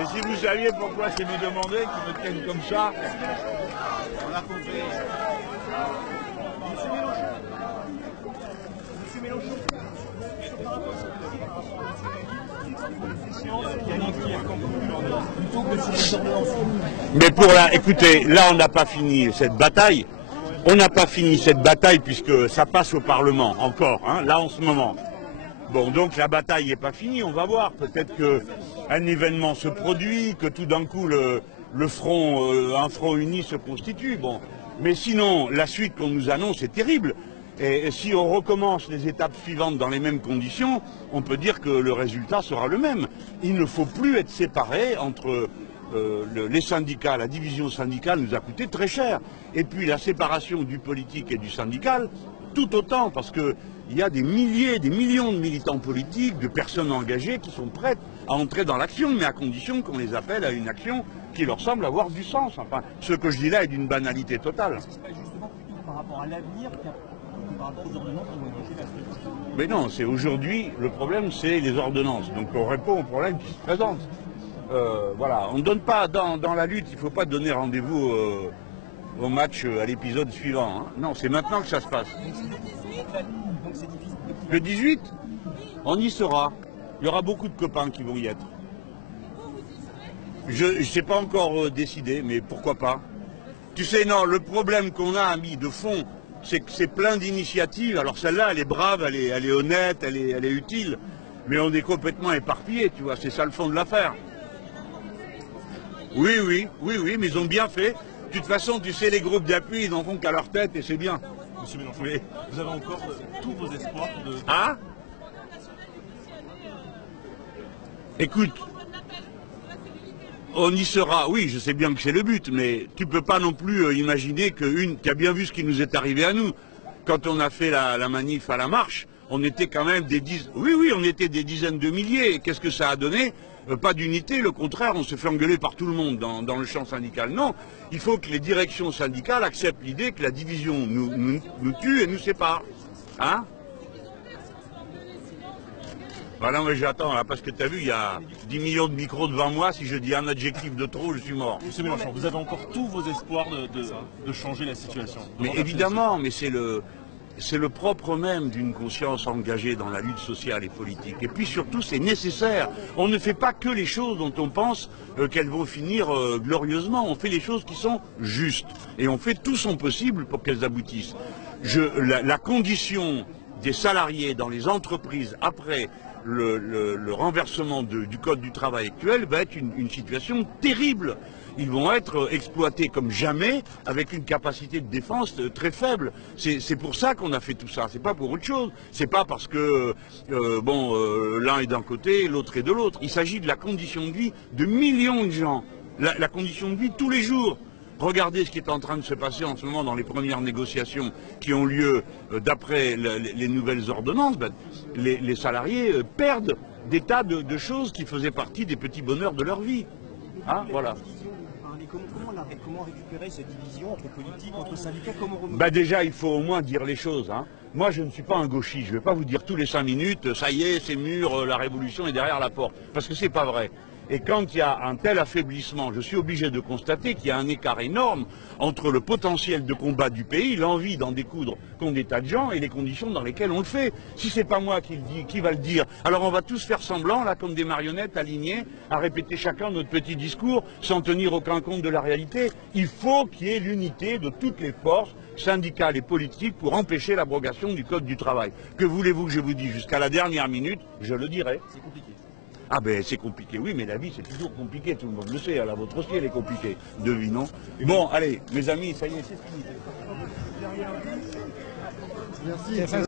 Et si vous saviez pourquoi c'est me demander qu'ils me tiennent comme ça, on a compris. Monsieur Mélenchon, Mais pour la, écoutez, là on n'a pas fini cette bataille. On n'a pas fini cette bataille puisque ça passe au Parlement encore, hein, là en ce moment. Bon, donc la bataille n'est pas finie, on va voir. Peut-être qu'un événement se produit, que tout d'un coup un front uni se constitue. Bon, mais sinon, la suite qu'on nous annonce est terrible. Et si on recommence les étapes suivantes dans les mêmes conditions, on peut dire que le résultat sera le même. Il ne faut plus être séparé entre les syndicats, la division syndicale nous a coûté très cher. Et puis la séparation du politique et du syndical, tout autant, parce qu'il y a des milliers, des millions de militants politiques, de personnes engagées qui sont prêtes à entrer dans l'action, mais à condition qu'on les appelle à une action qui leur semble avoir du sens. Enfin, ce que je dis là est d'une banalité totale. est-ce que c'est pas justement plutôt par rapport à l'avenir par rapport aux ordonnances qui vont évoquer la solution? Mais non, c'est aujourd'hui, le problème c'est les ordonnances. Donc on répond aux problèmes qui se présentent. Voilà, on ne donne pas, dans la lutte, il ne faut pas donner rendez-vous au match, à l'épisode suivant. Hein. Non, c'est maintenant que ça se passe. Donc c'est difficile. Le 18, on y sera. Il y aura beaucoup de copains qui vont y être. Je ne sais pas encore décidé, mais pourquoi pas. Tu sais, non, le problème qu'on a, ami, de fond, c'est que c'est plein d'initiatives. Alors celle-là, elle est brave, elle est honnête, elle est utile. Mais on est complètement éparpillés, tu vois. C'est ça le fond de l'affaire. Oui, mais ils ont bien fait. De toute façon, tu sais, les groupes d'appui, ils n'en font qu'à leur tête et c'est bien. Monsieur Mélenchon, Oui. vous avez encore tous vos espoirs de... Ah? Écoute, on y sera, oui, je sais bien que c'est le but, mais tu peux pas non plus imaginer tu as bien vu ce qui nous est arrivé à nous. Quand on a fait la manif à la marche, on était quand même on était des dizaines de milliers. Et qu'est-ce que ça a donné? Pas d'unité, le contraire, on se fait engueuler par tout le monde dans le champ syndical. Non, il faut que les directions syndicales acceptent l'idée que la division nous tue et nous sépare. Hein? Voilà, mais j'attends, là, parce que tu as vu, il y a 10 millions de micros devant moi. Si je dis un adjectif de trop, je suis mort. Monsieur Mélenchon, vous avez encore tous vos espoirs de changer la situation. Mais évidemment, mais c'est le propre même d'une conscience engagée dans la lutte sociale et politique. Et puis surtout, c'est nécessaire. On ne fait pas que les choses dont on pense qu'elles vont finir glorieusement. On fait les choses qui sont justes. Et on fait tout son possible pour qu'elles aboutissent. La condition des salariés dans les entreprises après le renversement du Code du travail actuel va être une situation terrible. Ils vont être exploités comme jamais avec une capacité de défense très faible. C'est pour ça qu'on a fait tout ça. C'est pas pour autre chose. C'est pas parce que l'un est d'un côté et l'autre est de l'autre. Il s'agit de la condition de vie de millions de gens. La condition de vie tous les jours. Regardez ce qui est en train de se passer en ce moment dans les premières négociations qui ont lieu d'après les nouvelles ordonnances. Les salariés perdent des tas de choses qui faisaient partie des petits bonheurs de leur vie. Hein, voilà. Comment récupérer cette division entre politique, entre syndicats, comment renouveler? Déjà, il faut au moins dire les choses. Hein. Moi, je ne suis pas un gauchiste. Je ne vais pas vous dire tous les 5 minutes, ça y est, c'est mûr, la révolution est derrière la porte. Parce que c'est pas vrai. Et quand il y a un tel affaiblissement, je suis obligé de constater qu'il y a un écart énorme entre le potentiel de combat du pays, l'envie d'en découdre contre des tas de gens et les conditions dans lesquelles on le fait. Si c'est pas moi qui le dis, qui va le dire? Alors on va tous faire semblant, là, comme des marionnettes alignées, à répéter chacun notre petit discours sans tenir aucun compte de la réalité. Il faut qu'il y ait l'unité de toutes les forces syndicales et politiques pour empêcher l'abrogation du Code du travail. Que voulez-vous que je vous dise? Jusqu'à la dernière minute, je le dirai. C'est compliqué. Ah ben c'est compliqué, oui, mais la vie c'est toujours compliqué, tout le monde le sait, la vôtre aussi elle est compliquée, devinons. Bon, allez, mes amis, ça y est, c'est fini. Merci.